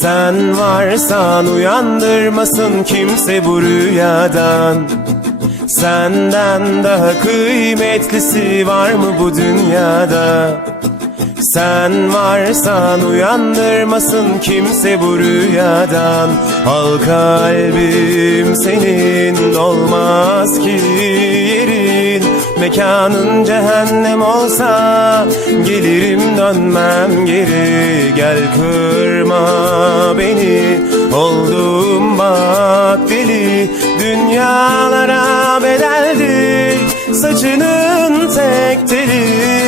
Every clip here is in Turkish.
Sen varsan uyandırmasın kimse bu rüyadan. Senden daha kıymetlisi var mı bu dünyada? Sen varsan uyandırmasın kimse bu rüyadan. Al kalbim senin olmaz ki Mekanın cehennem olsa Gelirim dönmem geri Gel kırma beni. Oldum bak deli Dünyalara bedeldir Saçının tek teli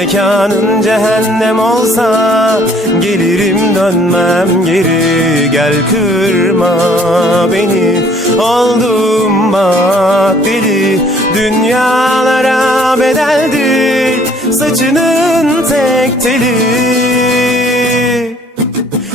Mekanın cehennem olsa Gelirim dönmem geri. Gel kırma beni Oldum bak deli. Dünyalara bedeldir Saçının tek teli